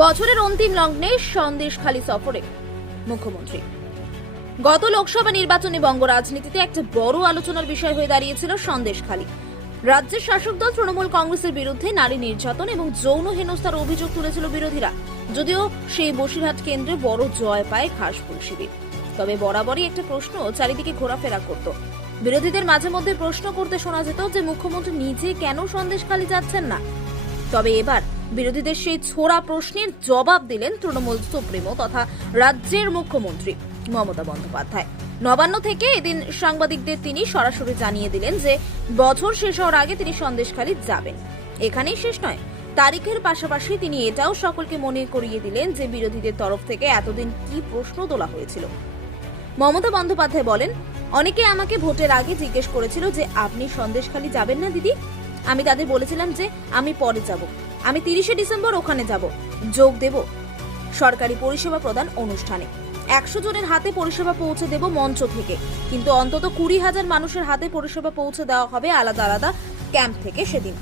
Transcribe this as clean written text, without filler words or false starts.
বছরের অন্তিম লগ্নে সন্দেশখালী সফরে মুখ্যমন্ত্রী। গত লোকসভা নির্বাচনে বঙ্গ রাজনীতিতে একটা বড় আলোচনার বিষয় হয়ে দাঁড়িয়েছিল সন্দেশখালী। রাজ্যের শাসক দল তৃণমূল কংগ্রেসের বিরুদ্ধে নারী নির্যাতন এবং যৌন হেনস্থার অভিযোগ তুলেছিল বিরোধীরা। যদিও সেই বসিরহাট কেন্দ্রে বড় জয় পায় ঘাসফুল শিবির, তবে বরাবরই একটা প্রশ্ন চারিদিকে ঘোরাফেরা করত। বিরোধীদের মাঝে মধ্যে প্রশ্ন করতে শোনা যেত যে মুখ্যমন্ত্রী নিজে কেন সন্দেশখালী যাচ্ছেন না। তবে এবার বিরোধীদের সেই ছোড়া প্রশ্নের জবাব দিলেন তৃণমূল সুপ্রিমো তথা রাজ্যের মুখ্যমন্ত্রী মমতা বন্দ্যোপাধ্যায়। নবান্ন থেকে এদিন সাংবাদিকদের তিনি সরাসরি জানিয়ে দিলেন যে বছর শেষ হওয়ার আগে তিনি সন্দেশখালী যাবেন। এখানেই শেষ নয়, তারিখের পাশাপাশি তিনি এটাও সকলকে মনে করিয়ে দিলেন যে বিরোধীদের তরফ থেকে এতদিন কি প্রশ্ন তোলা হয়েছিল। মমতা বন্দ্যোপাধ্যায় বলেন, অনেকে আমাকে ভোটের আগে জিজ্ঞেস করেছিল যে আপনি সন্দেশখালী যাবেন না দিদি। আমি তাদের বলেছিলাম যে আমি পরে যাব, আমি 30শে ডিসেম্বর ওখানে যাব, যোগ দেব সরকারি পরিষেবা প্রদান অনুষ্ঠানে। 100 জনের হাতে পরিষেবা পৌঁছে দেব মঞ্চ থেকে, কিন্তু অন্তত 20,000 মানুষের হাতে পরিষেবা পৌঁছে দেওয়া হবে আলাদা আলাদা ক্যাম্প থেকে। সেদিন